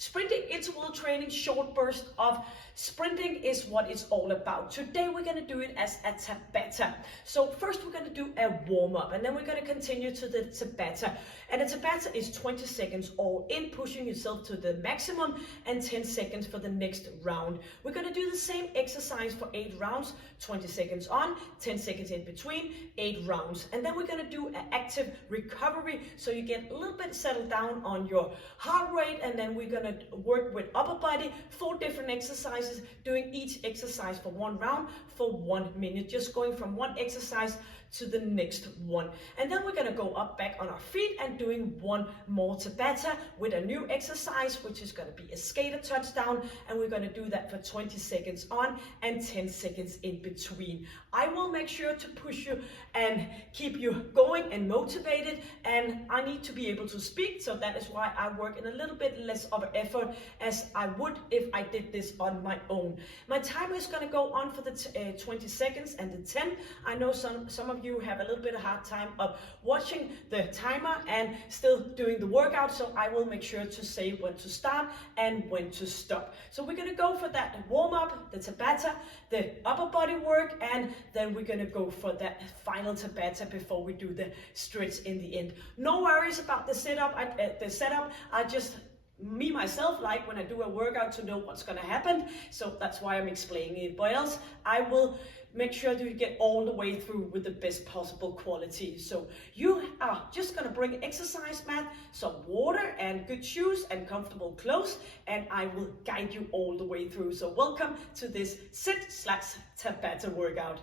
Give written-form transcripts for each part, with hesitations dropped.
Sprinting interval training, short burst of sprinting is what it's all about. Today we're going to do it as a Tabata. So first we're going to do a warm-up and then we're going to continue to the Tabata. And the Tabata is 20 seconds all in, pushing yourself to the maximum, and 10 seconds for the next round. We're going to do the same exercise for 8 rounds, 20 seconds on, 10 seconds in between, 8 rounds. And then we're going to do an active recovery, so you get a little bit settled down on your heart rate, and then we're going to work with upper body, 4 different exercises, doing each exercise for 1 round for 1 minute, just going from one exercise to the next one. And then we're going to go up back on our feet and doing 1 more Tabata with a new exercise, which is going to be a skater touchdown, and we're going to do that for 20 seconds on and 10 seconds in between. I will make sure to push you and keep you going and motivated, and I need to be able to speak, so that is why I work in a little bit less of an effort as I would if I did this on my own. My timer is going to go on for the 20 seconds and the 10. I know some of you have a little bit of hard time of watching the timer and still doing the workout, so I will make sure to say when to start and when to stop. So we're going to go for that warm-up, the Tabata, the upper body work, and then we're going to go for that final Tabata before we do the stretch in the end. No worries about the setup. I just myself like when I do a workout to know what's going to happen, so that's why I'm explaining it. But else I will make sure that you get all the way through with the best possible quality. So you are just going to bring exercise mat, some water, and good shoes and comfortable clothes, and I will guide you all the way through. So welcome to this sit/Tabata workout.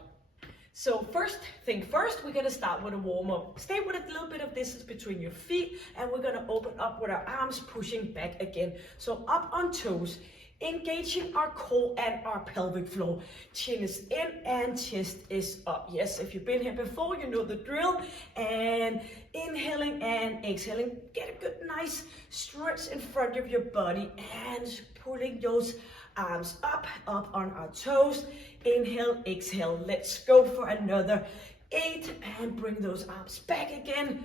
So first thing first, we're going to start with a warm-up. Stay with a little bit of distance between your feet, and we're going to open up with our arms pushing back again. So up on toes, engaging our core and our pelvic floor. Chin is in and chest is up. Yes, if you've been here before, you know the drill. And inhaling and exhaling. Get a good nice stretch in front of your body and pulling those arms up on our toes. Inhale, exhale. Let's go for another 8 and bring those arms back again.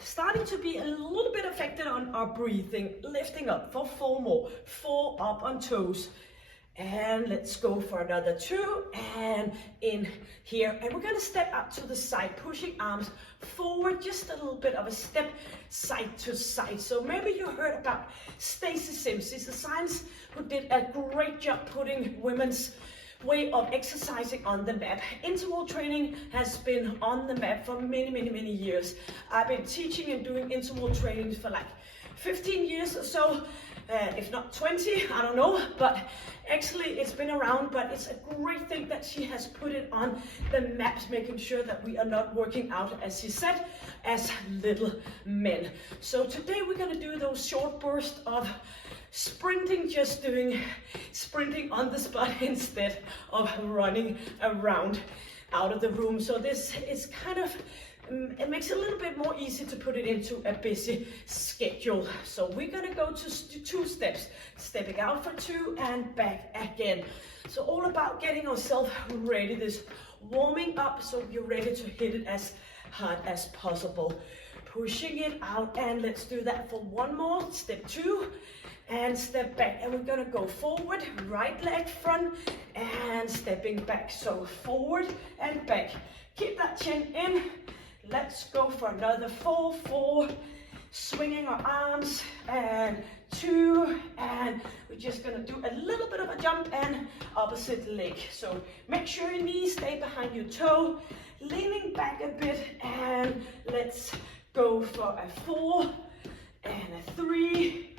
Starting to be a little bit affected on our breathing. Lifting up for 4 more. 4 up on toes. And let's go for another 2 and in here. And we're going to step up to the side, pushing arms forward, just a little bit of a step side to side. So maybe you heard about Stacy Sims. She's a scientist who did a great job putting women's way of exercising on the map. Interval training has been on the map for many years. I've been teaching and doing interval training for like 15 years or so, if not 20, I don't know, but actually it's been around. But it's a great thing that she has put it on the maps, making sure that we are not working out, as she said, as little men. So today we're going to do those short bursts of sprinting, just doing sprinting on the spot instead of running around out of the room. So this is kind of, it makes it a little bit more easy to put it into a busy schedule. So we're going to go to 2 steps, stepping out for 2 and back again. So all about getting ourselves ready, this warming up, so you're ready to hit it as hard as possible. Pushing it out, and let's do that for 1 more. Step 2 and step back, and we're going to go forward, right leg front and stepping back. So forward and back. Keep that chin in. Let's go for another 4, swinging our arms, and 2, and we're just going to do a little bit of a jump and opposite leg. So make sure your knees stay behind your toe, leaning back a bit, and let's go for a 4 and a 3,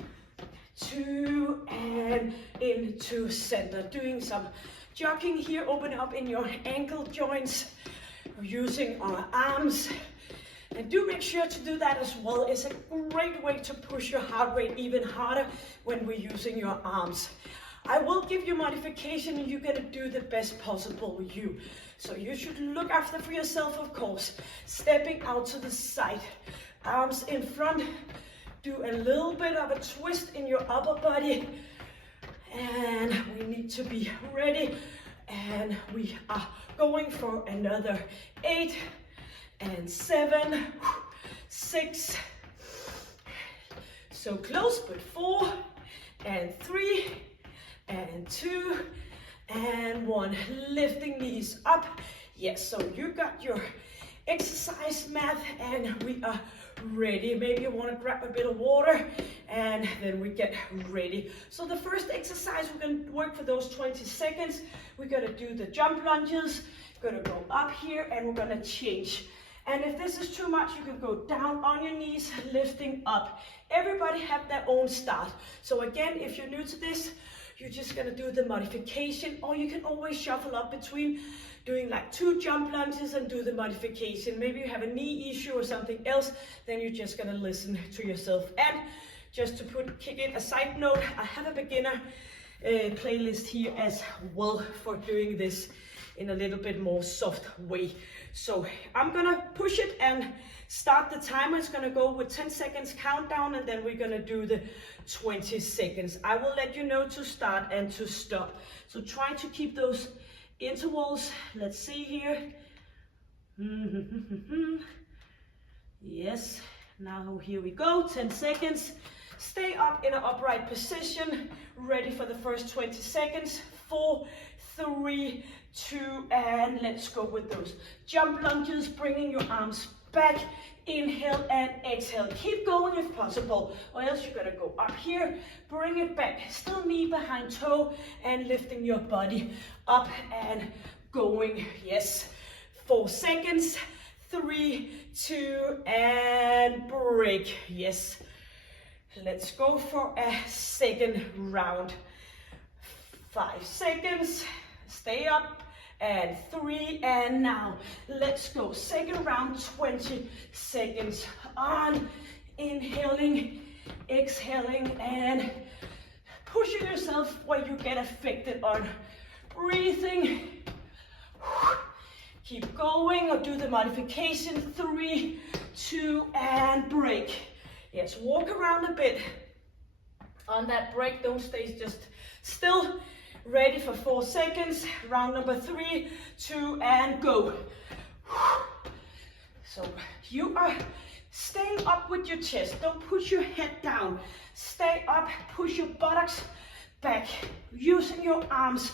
2, and into center. Doing some jogging here, open up in your ankle joints, using our arms. And do make sure to do that as well. It's a great way to push your heart rate even harder when we're using your arms. I will give you modification, and you're going to do the best possible with you. So you should look after for yourself, of course. Stepping out to the side, arms in front. Do a little bit of a twist in your upper body, and we need to be ready, and we are going for another 8 and 7, 6, So close, but 4 and 3 and 2 and 1. Lifting knees up. Yes, so you got your exercise mat and we are ready. Maybe you want to grab a bit of water and then we get ready. So the first exercise, we're going to work for those 20 seconds. We're going to do the jump lunges. We're going to go up here and we're going to change. And if this is too much, you can go down on your knees, lifting up. Everybody have their own start. So again, if you're new to this, you're just going to do the modification, or you can always shuffle up between doing like 2 jump lunges and do the modification. Maybe you have a knee issue or something else, then you're just going to listen to yourself. And just to kick in a side note, I have a beginner playlist here as well for doing this in a little bit more soft way. So I'm gonna push it and start the timer. It's gonna go with 10 seconds countdown, and then we're gonna do the 20 seconds. I will let you know to start and to stop. So try to keep those intervals. Let's see here. Yes, now here we go, 10 seconds. Stay up in an upright position, ready for the first 20 seconds. 4, 3, 2, and let's go with those jump lunges, bringing your arms back. Inhale and exhale. Keep going if possible, or else you're gonna go up here, bring it back, still knee behind toe, and lifting your body up and going. Yes, 4 seconds, 3, 2, and break. Yes, let's go for a second round. 5 seconds, stay up, and 3, and now let's go. Second round, 20 seconds on. Inhaling, exhaling, and pushing yourself where you get affected on. Breathing. Keep going, or do the modification. 3, 2, and break. Yes, walk around a bit. On that break, don't stay just still. Ready for 4 seconds. Round number 3, 2, and go. So you are staying up with your chest. Don't push your head down. Stay up, push your buttocks back, using your arms.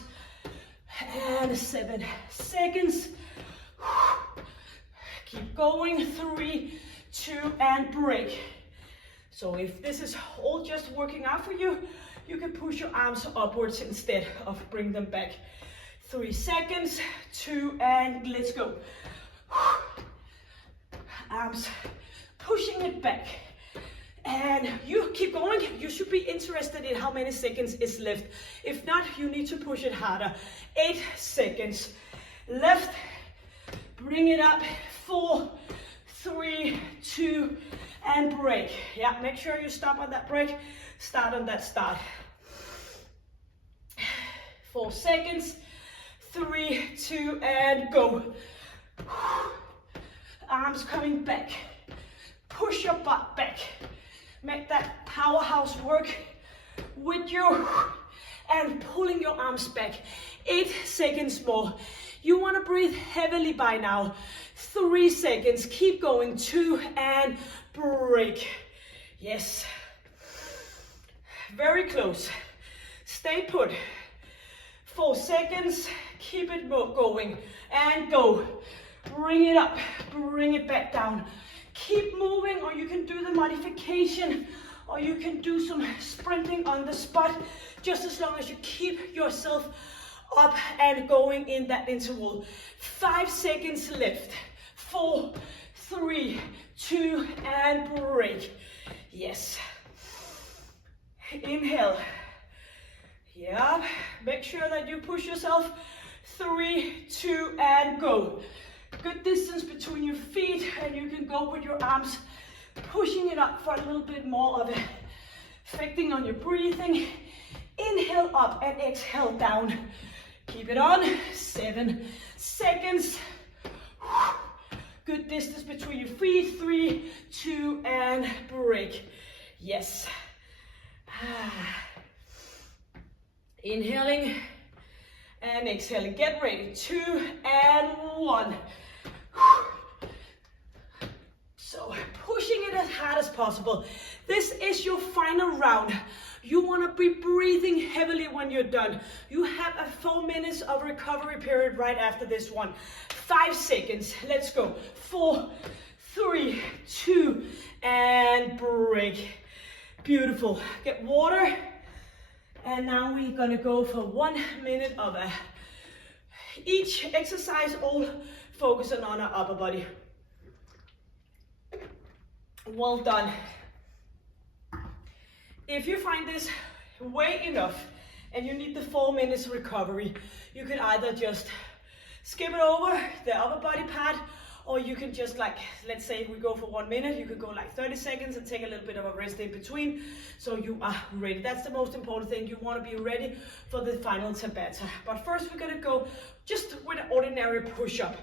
And 7 seconds. Keep going. 3, 2, and break. So if this is all just working out for you, you can push your arms upwards instead of bring them back. 3 seconds, 2, and let's go. Arms pushing it back. And you keep going. You should be interested in how many seconds is left. If not, you need to push it harder. 8 seconds left. Bring it up. 4, 3, 2, and break. Yeah, make sure you stop on that break. Start on that start. 4 seconds. 3, 2, and go. Arms coming back. Push your butt back. Make that powerhouse work with you. And pulling your arms back. 8 seconds more. You want to breathe heavily by now. 3 seconds. Keep going. 2, and break. Yes. Very close. Stay put. 4 seconds. Keep it going. And go. Bring it up. Bring it back down. Keep moving, or you can do the modification, or you can do some sprinting on the spot, just as long as you keep yourself up and going in that interval. 5 seconds left. 4, 3, 2, and break. Yes. Inhale. Yeah. Make sure that you push yourself. 3, 2, and go. Good distance between your feet, and you can go with your arms, pushing it up for a little bit more of it, affecting on your breathing. Inhale up and exhale down. Keep it on. 7 seconds. Good distance between your feet. 3, 2, and break. Yes. Inhaling and exhaling. Get ready. 2 and 1. So pushing it as hard as possible. This is your final round. You want to be breathing heavily when you're done. You have a 4 minutes of recovery period right after this one. 5 seconds. Let's go. 4, 3, 2, and break. Beautiful. Get water. And now we're going to go for 1 minute of each exercise, all focusing on our upper body. Well done. If you find this way enough and you need the 4 minutes recovery, you can either just skip it over the upper body part, or you can just, like, let's say we go for 1 minute, you could go like 30 seconds and take a little bit of a rest in between, so you are ready. That's the most important thing. You want to be ready for the final Tabata. But first we're going to go just with an ordinary push-up.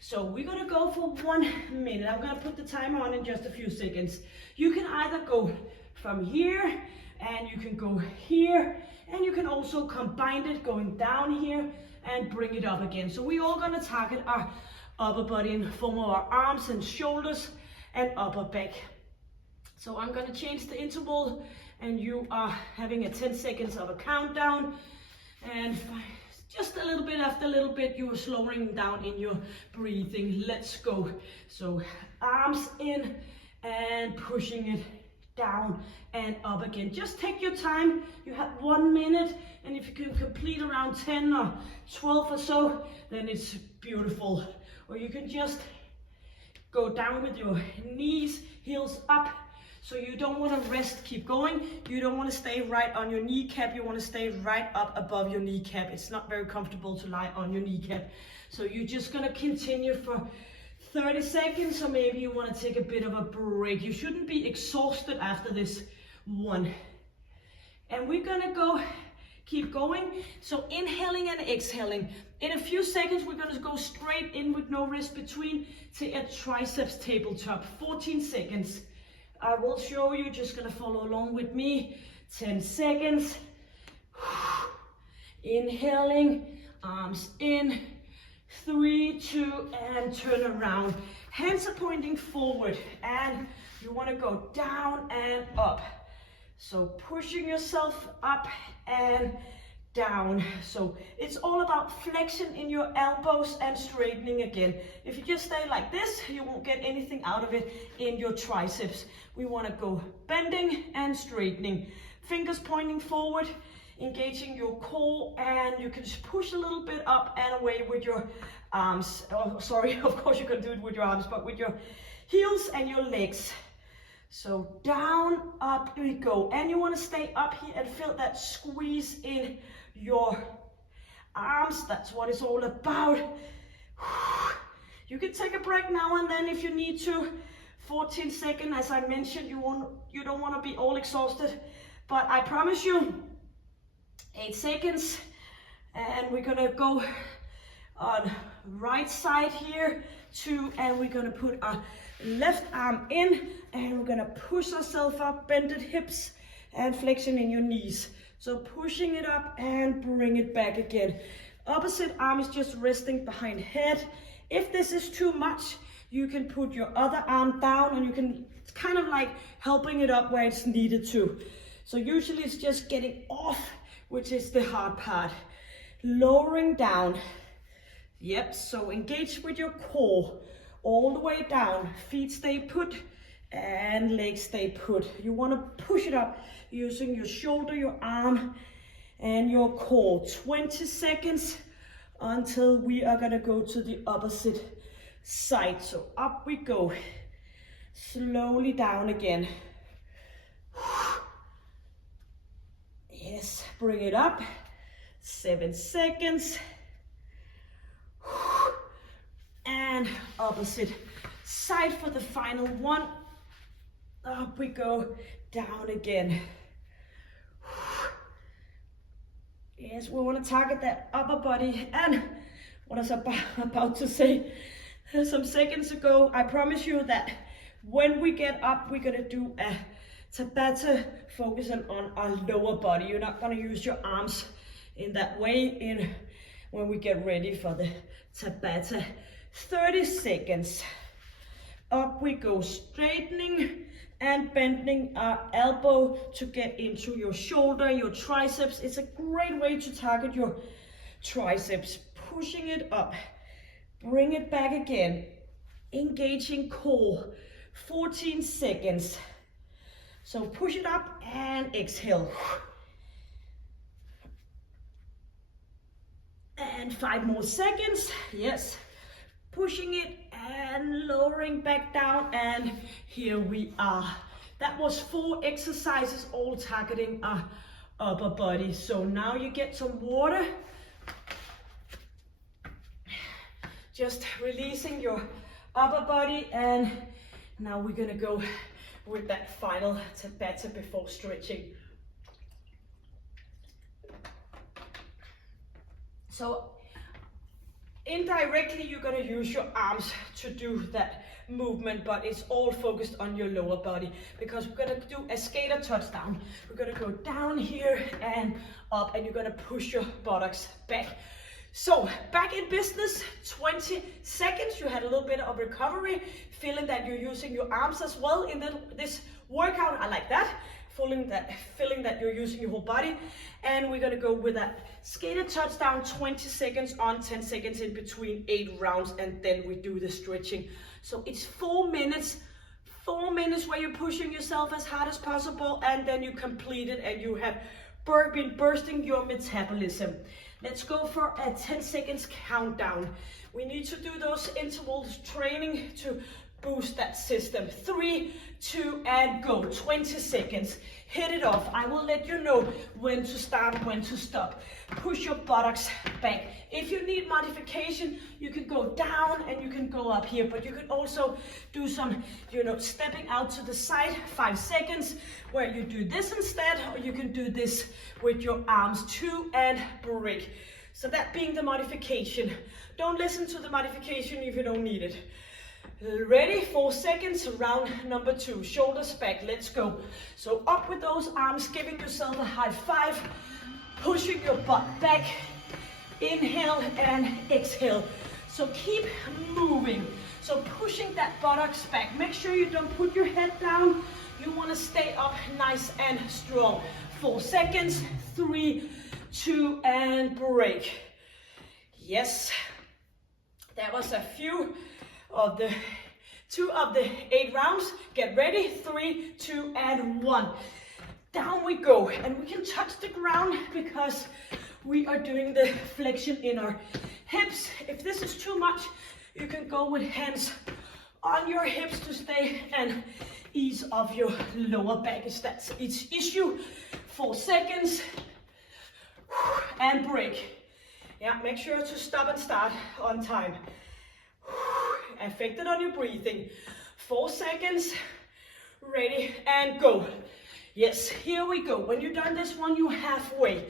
So we're going to go for 1 minute. I'm going to put the timer on in just a few seconds. You can either go from here, and you can go here, and you can also combine it going down here and bring it up again. So we're all going to target our upper body in form of our arms and shoulders and upper back. So I'm going to change the interval, and you are having a 10 seconds of a countdown, and just a little bit after a little bit you are slowing down in your breathing. Let's go. So arms in and pushing it down and up again. Just take your time. You have 1 minute, and if you can complete around 10 or 12 or so, then it's beautiful. Or you can just go down with your knees, heels up. So you don't want to rest, keep going. You don't want to stay right on your kneecap. You want to stay right up above your kneecap. It's not very comfortable to lie on your kneecap. So you're just going to continue for 30 seconds, or maybe you want to take a bit of a break. You shouldn't be exhausted after this one. And we're going to keep going. So inhaling and exhaling. In a few seconds, we're going to go straight in with no rest between to a triceps tabletop. 14 seconds. I will show you, just going to follow along with me. 10 seconds. Inhaling, arms in. 3, 2, and turn around. Hands are pointing forward, and you want to go down and up. So pushing yourself up and down. So it's all about flexion in your elbows and straightening again. If you just stay like this, you won't get anything out of it in your triceps. We want to go bending and straightening. Fingers pointing forward, engaging your core, and you can just push a little bit up and away with your arms. Oh, sorry, of course you can do it with your arms, but with your heels and your legs. So down, up we go. And you want to stay up here and feel that squeeze in your arms. That's what it's all about. You can take a break now and then if you need to. 14 seconds, as I mentioned, you don't want to be all exhausted, but I promise you 8 seconds, and we're gonna go on right side here too, and we're gonna put our left arm in, and we're gonna push ourselves up, bended hips and flexion in your knees. So pushing it up and bring it back again. Opposite arm is just resting behind head. If this is too much, you can put your other arm down, and you can kind of like helping it up where it's needed to. So usually it's just getting off, which is the hard part. Lowering down. Yep, so engage with your core all the way down. Feet stay put and legs stay put. You want to push it up using your shoulder, your arm, and your core. 20 seconds until we are going to go to the opposite side. So up we go. Slowly down again. Yes, bring it up. 7 seconds. And opposite side for the final one. Up we go, down again. Yes, we want to target that upper body. And what I was about to say some seconds ago, I promise you that when we get up, we're going to do a Tabata focusing on our lower body. You're not going to use your arms in that way when we get ready for the Tabata. 30 seconds. Up we go, straightening and bending our elbow to get into your shoulder, your triceps. It's a great way to target your triceps. Pushing it up, bring it back again, engaging core, 14 seconds. So push it up and exhale. And 5 more seconds, yes. Pushing it and lowering back down, and here we are. That was 4 exercises, all targeting our upper body. So now you get some water. Just releasing your upper body, and now we're gonna go with that final Tabata before stretching. So indirectly, you're gonna use your arms to do that movement, but it's all focused on your lower body, because we're gonna do a skater touchdown. We're gonna go down here and up, and you're gonna push your buttocks back. So back in business, 20 seconds. You had a little bit of recovery, feeling that you're using your arms as well in this workout. I like that. Feeling that you're using your whole body. And we're gonna go with that skater touchdown, 20 seconds on, 10 seconds in between, 8 rounds, and then we do the stretching. So it's 4 minutes where you're pushing yourself as hard as possible, and then you complete it and you have been bursting your metabolism. Let's go for a 10 seconds countdown. We need to do those intervals training to boost that system. 3, 2, and go. 20 seconds. Hit it off. I will let you know when to start, when to stop. Push your buttocks back. If you need modification, you can go down and you can go up here, but you can also do some, stepping out to the side, 5 seconds, where you do this instead, or you can do this with your arms, 2 and break. So that being the modification. Don't listen to the modification if you don't need it. Ready? 4 seconds, round number 2. Shoulders back, let's go. So up with those arms, giving yourself a high five, pushing your butt back, inhale and exhale. So keep moving. So pushing that buttocks back. Make sure you don't put your head down. You want to stay up nice and strong. 4 seconds, 3, 2, and break. Yes, that was a few of the 2 of the 8 rounds. Get ready, 3, 2, and 1. Down we go, and we can touch the ground because we are doing the flexion in our hips. If this is too much, you can go with hands on your hips to stay and ease off your lower back if that's its issue. 4 seconds, and break. Yeah, make sure to stop and start on time. Affected on your breathing. 4 seconds, ready, and go. Yes, here we go. When you're done this one, you're halfway,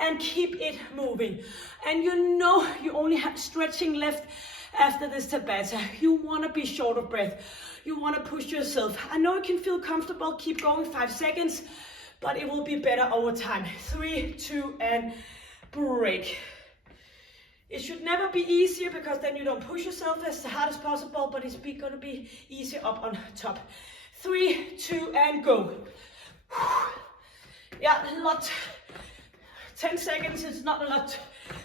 and keep it moving. And you only have stretching left after this Tabata. You want to be short of breath. You want to push yourself. I know it can feel comfortable. Keep going, 5 seconds, but it will be better over time. 3, 2, and break. It should never be easier, because then you don't push yourself as hard as possible, but it's going to be easier up on top. 3, 2, and go. Yeah, a lot. 10 seconds is not a lot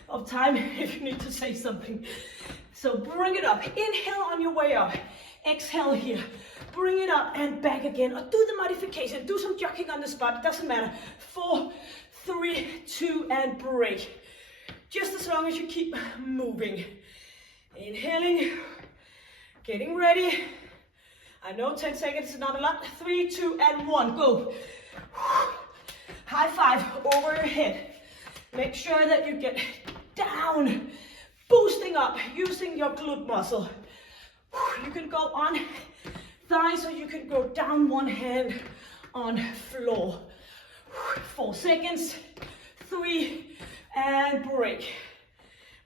of time if you need to say something. So bring it up. Inhale on your way up. Exhale here. Bring it up and back again. Or do the modification. Do some jogging on the spot. It doesn't matter. 4, 3, 2, and break. Just as long as you keep moving. Inhaling, getting ready. I know 10 seconds is not a lot. 3, 2, and 1, go. High five over your head. Make sure that you get down, boosting up, using your glute muscle. You can go on thighs, or you can go down one hand on floor. 4 seconds, 3, and break.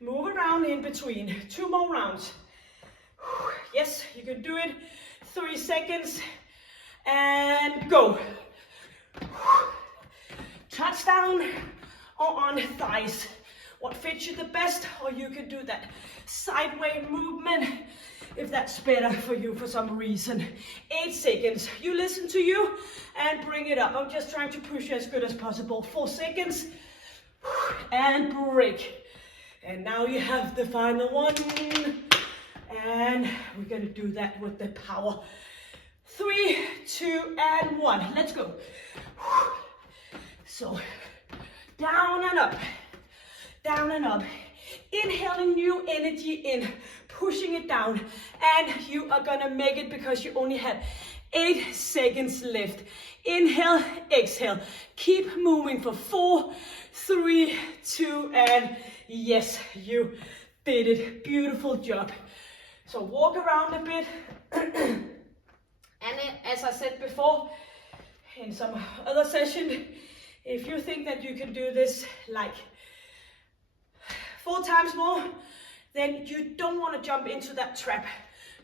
Move around in between. 2 more rounds. Yes, you can do it. 3 seconds, and go. Touchdown or on thighs. what fits you the best, or you can do that sideways movement if that's better for you for some reason. 8 seconds. You listen to you and bring it up. I'm just trying to push you as good as possible. 4 seconds and break. And now you have the final one. And we're gonna do that with the power. 3, 2, and 1. Let's go. So down and up, down and up. Inhaling new energy in, pushing it down, and you are gonna make it because you only have 8 seconds left. Inhale, exhale. Keep moving for 4, 3, 2, and yes, you did it. Beautiful job. So walk around a bit. And as I said before, in some other session, if you think that you can do this like 4 times more, then you don't want to jump into that trap.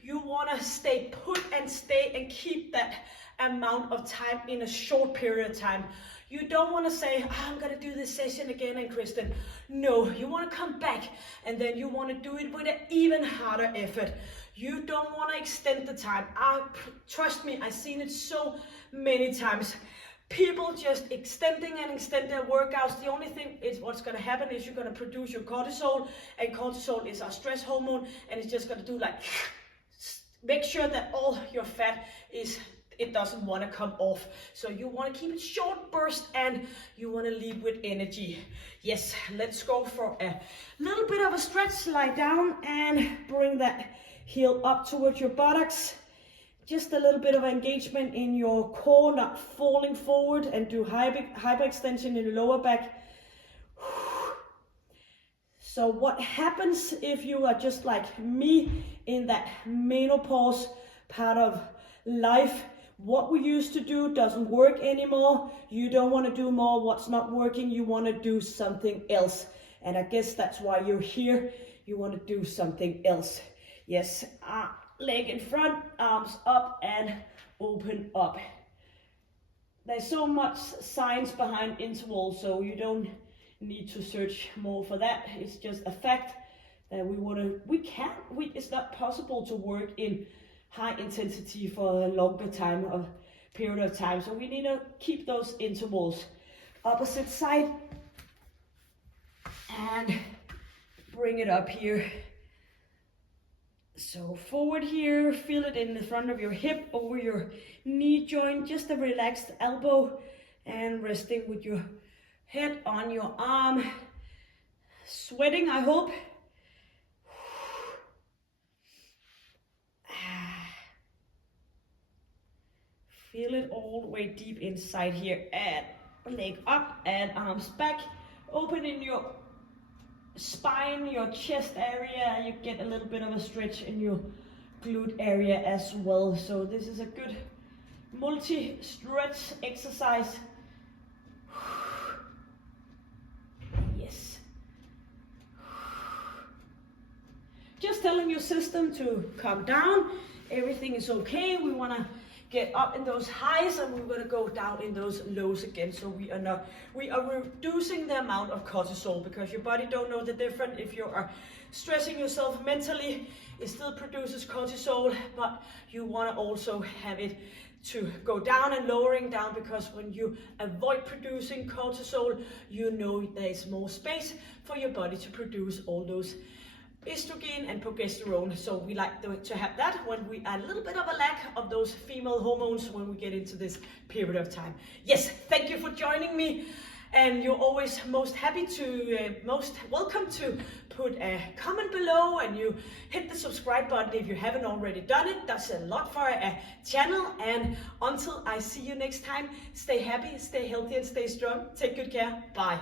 You want to stay put and stay and keep that amount of time in a short period of time. You don't want to say, oh, I'm going to do this session again and Kristen. No, you want to come back and then you want to do it with an even harder effort. You don't want to extend the time. Trust me, I've seen it so many times. People just extending and extend their workouts. The only thing is what's going to happen is you're going to produce your cortisol, and cortisol is our stress hormone, and it's just going to do like, make sure that all your fat is, it doesn't want to come off. So you want to keep it short burst and you want to leave with energy. Yes, let's go for a little bit of a stretch. Lie down and bring that heel up towards your buttocks. Just a little bit of engagement in your core, not falling forward, and do hyperextension in the lower back. So what happens if you are just like me in that menopause part of life? What we used to do doesn't work anymore. You don't want to do more what's not working. You want to do something else. And I guess that's why you're here. You want to do something else. Yes, leg in front, arms up and open up. There's so much science behind intervals, so you don't need to search more for that. It's just a fact that it's not possible to work in high intensity for a longer time or period of time. So we need to keep those intervals. Opposite side and bring it up here. So forward here, feel it in the front of your hip, over your knee joint, just a relaxed elbow, and resting with your head on your arm. Sweating, I hope. Feel it all the way deep inside here, and leg up and arms back. Open in your spine, your chest area. You get a little bit of a stretch in your glute area as well. So this is a good multi-stretch exercise. Yes. Just telling your system to calm down. Everything is okay. We want to get up in those highs and we're going to go down in those lows again. So we are reducing the amount of cortisol, because your body don't know the difference. If you are stressing yourself mentally, it still produces cortisol, but you want to also have it to go down and lowering down, because when you avoid producing cortisol, you know there's more space for your body to produce all those estrogen and progesterone. So we like to have that when we are a little bit of a lack of those female hormones when we get into this period of time. Yes, thank you for joining me, and you're always most welcome to put a comment below, and you hit the subscribe button if you haven't already done it. That's a lot for a channel. And until I see you next time, stay happy, stay healthy, and stay strong. Take good care. Bye.